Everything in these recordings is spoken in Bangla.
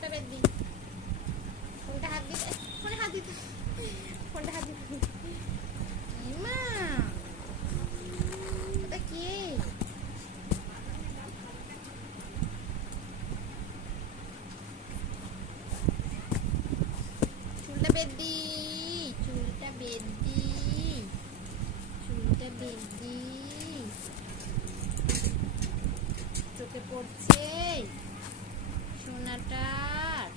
ফোনটা বের দি, ফোনটা হাত দিতে, ফোনে হাত দিতে, ফোনটা হাত দিতে। মা ওটা কে? চুলটা বের দি, চুলটা বের দি, চুলটা বের দি। চোখে পড়ছে সোনাটার,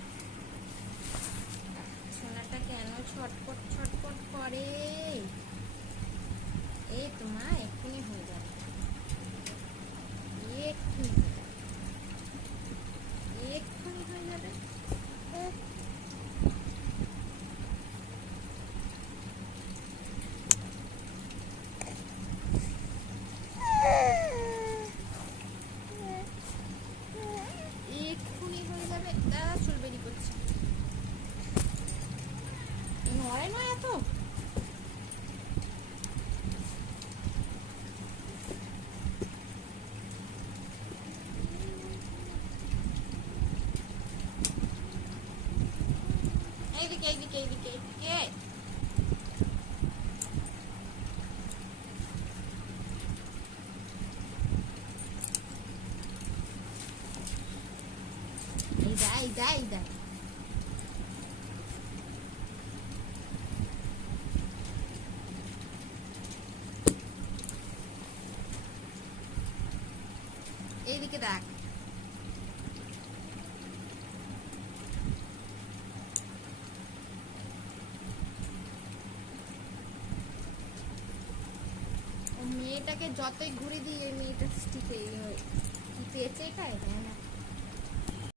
সোনাটা কেন ছটপট ছটপট করে? এই তোমার এক্ষুনি হয়ে যাবে, এক্ষুনি হয়ে যাবে, এক্ষুনি হয়ে যাবে। এক্ষুনি হয়ে যাবে। দাদা চুল বেরি করছে, নয় নয় এত। এইদিকে এইদিকে এইদিকে এইদিকে। এইদা এইদা এইদা। এইদিকে দেখ। মেয়েটাকে যতই ঘুরে দিই এই মেয়েটা স্টিকে কি পেয়েছে এটাই।